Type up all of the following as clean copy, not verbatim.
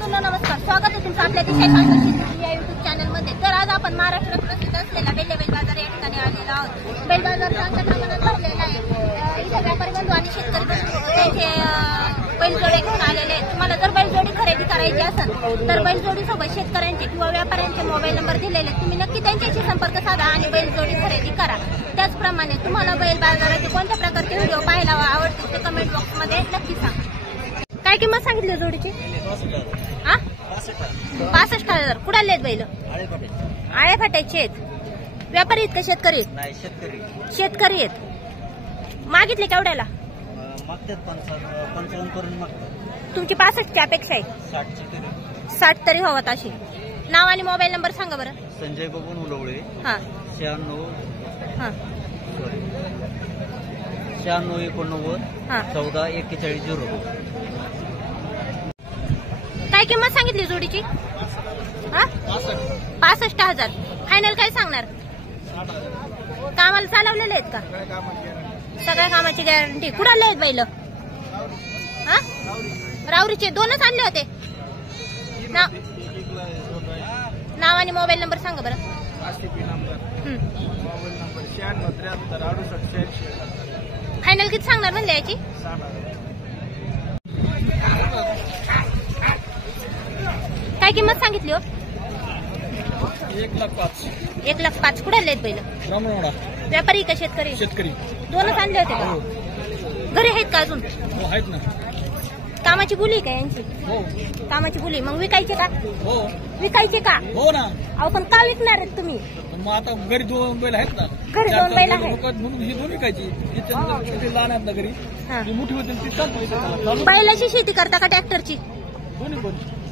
बंधूंनो नमस्कार, स्वागत आहे तुमचं आपल्या देशाच्या या युट्यूब चॅनलमध्ये। तर आज आपण महाराष्ट्रात प्रसिद्ध असलेला बेल्ले बैल बाजार या ठिकाणी आलेलो आहोत। बैल बाजार चांगल्या प्रमाणात भरलेला आहे। इथे व्यापारी बंधू आणि शेतकरी बंधू त्यांचे बैलजोडे घेऊन आलेले आहेत। तुम्हाला जर बैलजोडी खरेदी करायची असेल तर बैलजोडीसोबत शेतकऱ्यांचे किंवा व्यापाऱ्यांचे मोबाईल नंबर दिलेले, तुम्ही नक्की त्यांच्याशी संपर्क साधा आणि बैलजोडी खरेदी करा। त्याचप्रमाणे तुम्हाला बैल बाजाराचे कोणत्या प्रकारचे व्हिडिओ पाहायला आवडतील ते कमेंट बॉक्समध्ये नक्की सांगा। काय किंमत सांगितली जोडीची? 65,000। कुडाले आहेत बैल? आळे फाट्याचे आहेत। व्यापारी आहेत का शेतकरी? शेतकरी आहेत। मागितले केवढ्याला? तुमची 65ची अपेक्षा आहे? 60 तरी हवत अशी। नाव आणि मोबाईल नंबर सांगा बरं। संजय बबन उलवळे। 96 89 14 41 काय किंमत सांगितली जोडीची? 65,000। फायनल काय सांगणार? कामाला चालवलेले आहेत का? सगळ्या कामाची गॅरंटी। कुडाले आहेत बैल? राऊरीचे दोनच आणले होते। नाव आणि मोबाईल नंबर सांगा बरं। फायनल किती सांगणार म्हणले याची? काय किंमत सांगितली हो? 1,05,000। 1,05,000। कुडाले आहेत बैल? व्यापारी का शेतकरी? शेतकरी। दोनच आणले होते का? घरी आहेत का अजून? हो आहेत ना। कामाची बोली का यांची? हो कामाची बोली। मग विकायचे का? हो विकायचे का? हो ना। अहो पण का विकणार आहेत तुम्ही? मग आता घरी 2 बैल आहेत ना। घरी 2 बैल आहेत म्हणून ही दोन्ही विकायची। छोटे लहान आहेत ना घरी, ती मोठी होतील ती चालतो। बैलाची शेती करता का ट्रॅक्टरची?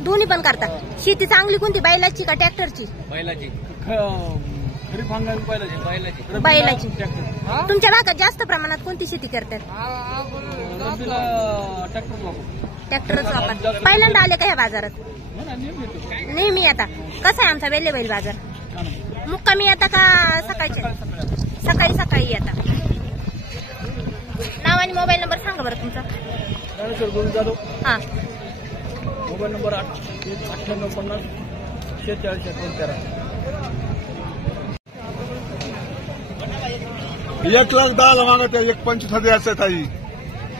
दोन्ही पण करता। शेती चांगली कोणती, बैलाची का ट्रॅक्टरची? बैलाची। खरीप हंगामी बैलाची। बैलाची। तुमच्या भागात जास्त प्रमाणात कोणती शेती करतात? ट्रॅक्टरच वापर। पहिल्यांदा आले का ह्या बाजारात? नेहमी आता कसा आहे आमचा बेल्ले बैल बाजार? मुक्कामी येता का सकाळी? सकाळी येता। नाव आणि मोबाईल नंबर सांगा बरं तुमचा। मोबाईल नंबर 9850 46 1,10,000 मागत आहे। 1,25,000 द्यायचं ताई।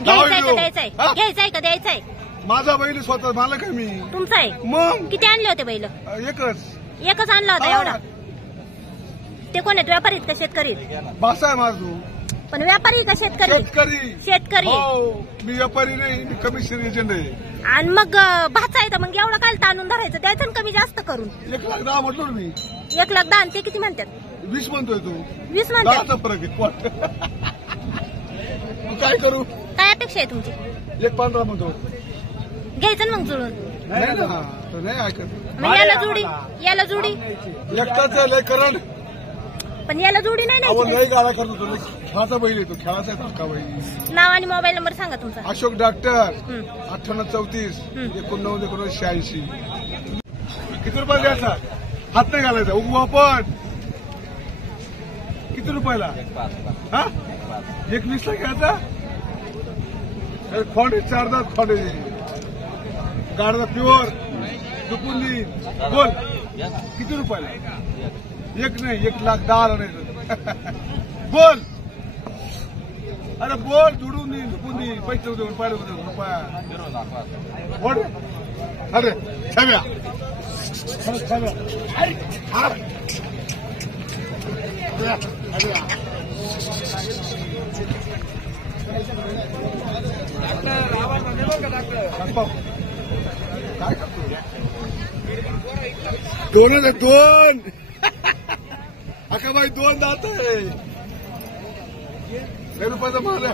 घ्यायचंय का द्यायचंय? माझा बैल स्वतः मालक आहे मी। तुमचा आहे? मग किती आणले होते बैल? एकच आणला होता एवढा? ते कोण आहेत, व्यापारी आहेत का शेतकरी? भाषा आहे माझू। पण व्यापारी का शेतकरी? शेतकरी। हो मी व्यापारी नाही, मी कमिशन एजंट आहे। आणि मग भाचा आहे तर मग एवढं काय ताणून धरायचं? द्यायचं कमी जास्त करून। 1,10,000 म्हटलो मी। 1,10,000 आणि ते किती म्हणतात? 20 म्हणतोय तू। 20 म्हणतात? फरक आहे। काय करू? काय अपेक्षा आहे तुमची? 1,15,000 म्हणतो। घ्यायचं मग जुळून? नाही ना, तर नाही ऐकत। मग याला जोडी एकटाच लय करंट। पण याला जोडी नाही लय गाळा करतो। खेळाचा बैल येतो, खेळाचा आहे का बैल? नाव आणि मोबाईल नंबर सांगा तुमचा। अशोक डॉक्टर 9834 89 86। किती रुपये द्यायचा? हात नाही घालायचा, उगू आपण। किती रुपयाला? 1,20,000 घ्यायचा? खोंडे 4 दात खोंडे गाडा प्युअर दुपुंदी। बोल किती रुपयाला? 1 नाही, 1,10,000 नाही। बोल अरे बोल, जुडून दे दुपुंदी पैसे देऊन पाहिजे रुपया। अरे छव्या काय करतो? 2 अका बाई 2 दात आहे। रुपयाचा माल आहे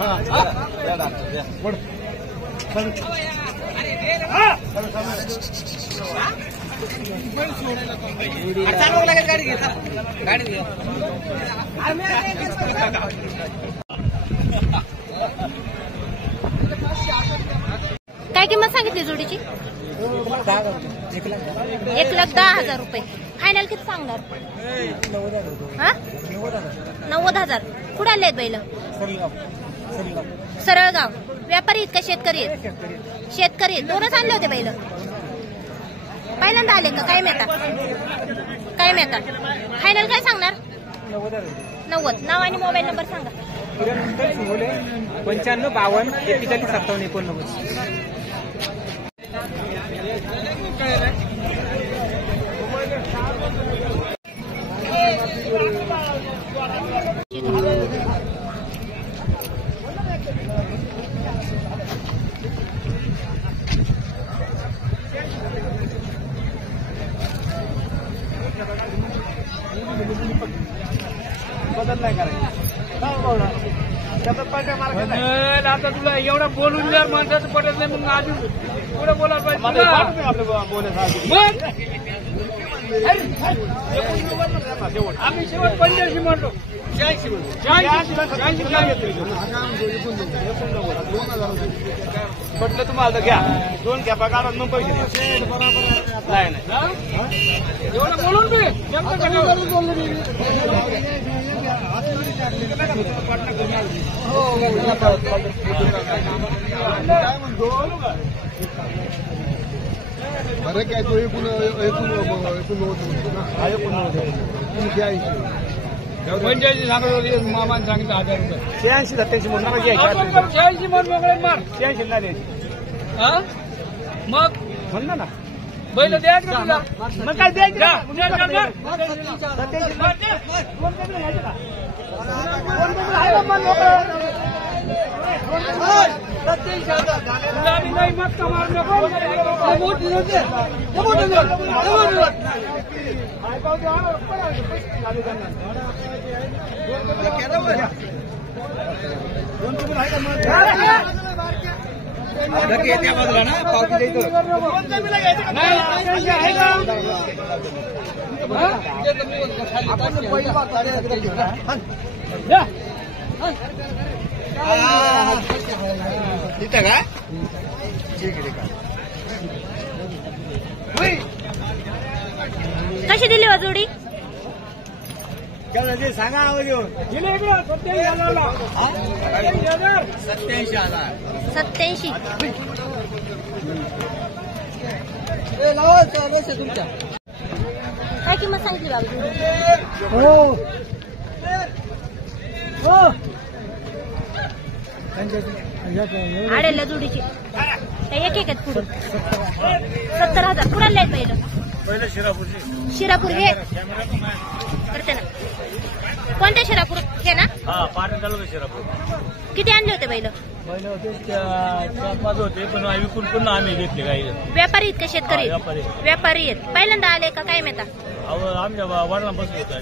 काय किंमत सांगितली जोडीची? 1,10,000 रुपये। फायनल किती सांगणार? 90,000। कुठे आले आहेत बैल? सरळगाव। व्यापारी आहेत का शेतकरी आहेत? शेतकरी आहेत। दोनच आणले होते बैल? पहिल्यांदा आले का काय मेहता फायनल काय सांगणार 90. नाव आणि मोबाईल नंबर सांगा. 95 52 41 57 89. बदल नाही करायचा. आता तुला एवढं बोलून जर माणसाचं पटत नाही मग अजून पुढे बोलायला पाहिजे. आम्ही शेवट 85 म्हणतो. 86 म्हटलं तुम्हाला घ्या 2 कॅपा काढा मग पैसे नाही एवढं बोलून तू बरं काय तो एकूण 85 सांगत होते मामाने सांगितलं 1000 रुपये. 86 87 म्हणणार 86 म्हण मोकळे मार. 86 ला द्यायची. मग म्हणलं ना बैल द्यायचं का तुला? मग काय द्यायचं जा, का? जा, जा, जा. तुला आम्ही नाही मग मार नको. बाजूला ना पावती इथं का कशी दिली हो जोडी? सांगा आवाज येऊन 87. तुमच्या काय किंमत सांगितली बाबा? आडेल जोडीची एक एक पुढे 70,000. कुणाला पहिलं शिरापूर हे करते ना. कोणत्या शिरापूर हे ना? शिरापूर. किती आणले होते बैल? पहिले होते 4-5 होते पण विकून पुन्हा आम्ही घेतले काही. व्यापारी आहेत का शेतकरी? व्यापारी आहेत. पहिल्यांदा आले का काय मेहता? आमच्या वडिलांपासून होत.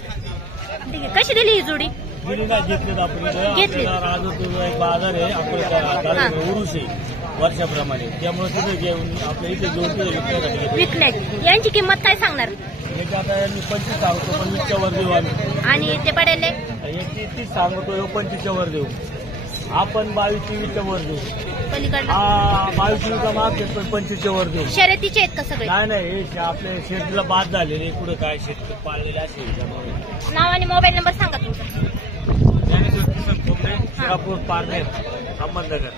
ठीक आहे. कशी दिली ही जोडी? गेली नाही घेतले आपण घेतली. एक बाजार आहे आपलं उरुस आहे वर्षाप्रमाणे त्यामुळे तिथे घेऊन आपल्या इथे घेऊन विकले. यांची किंमत काय सांगणार? याची आता मी 25 सांगतो 25च्या वर देऊ आम्ही. आणि ते पडेल याची 30 सांगतो 25च्या वर देऊ. आपण 22-23च्या वर देऊ. पलीकडला 22-23चा माग पण 25च्या वर देऊ. शर्यतीचे आहेत का सगळे? नाही हे आपल्या शेतीला बाद झालेले पुढे काय शेती पाळलेले असेल त्यामुळे. नाव आणि मोबाईल नंबर सांगा तुमचा. शिरापूर पारनेर अहमदनगर.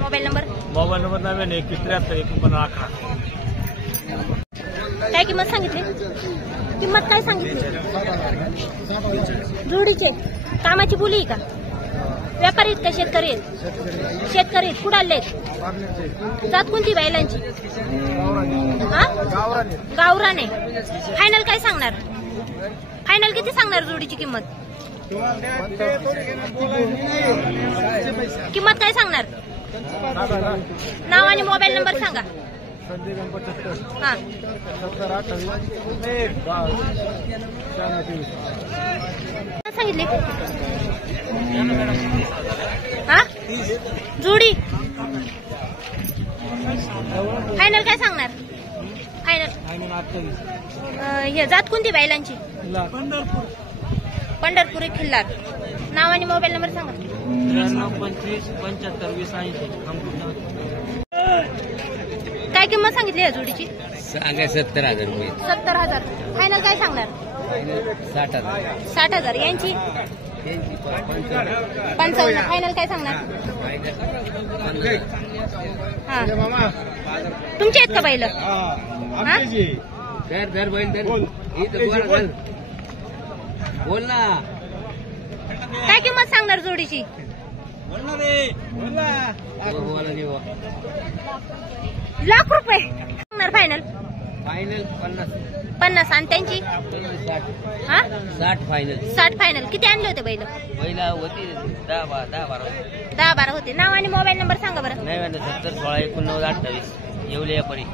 मोबाईल नंबर 91 73 49 काय किंमत सांगितली? किंमत काय सांगितली? जोडीचे कामाची बोली का? व्यापारी आहेत का शेतकरी आहेत? शेतकरी आहेत. कुठं आले? जात कोणती बैलांची? गावराने. फायनल काय सांगणार? फायनल किती सांगणार जोडीची किंमत? किंमत काय सांगणार? नाव आणि मोबाईल नंबर सांगा. हा सांगितले हा जोडी फायनल काय सांगणार? फायनल हे जात कोणती बैलांची? पंढरपुरी खिल्लार. नाव आणि मोबाईल नंबर सांगा. 25 75 20 काय किंमत सांगितली या जोडीची? सांगा 70,000 रुपये. 70,000. फायनल काय सांगणार? 60,000. 60,000. यांची 55. फायनल काय सांगणार? हा तुमचे आहेत का बैल? धर बैल धर बोल. बोल बोल ना काय किंमत सांगणार जोडीची? लाख रुपये सांगणार फायनल. फायनल 50 आणि त्यांची 60 फायनल 60 फायनल. किती आणले होते बैल? पहिला होती 10-12 10-12 होते. नाव आणि मोबाईल नंबर सांगा बरं. 70 16 89 28 येवले या परी.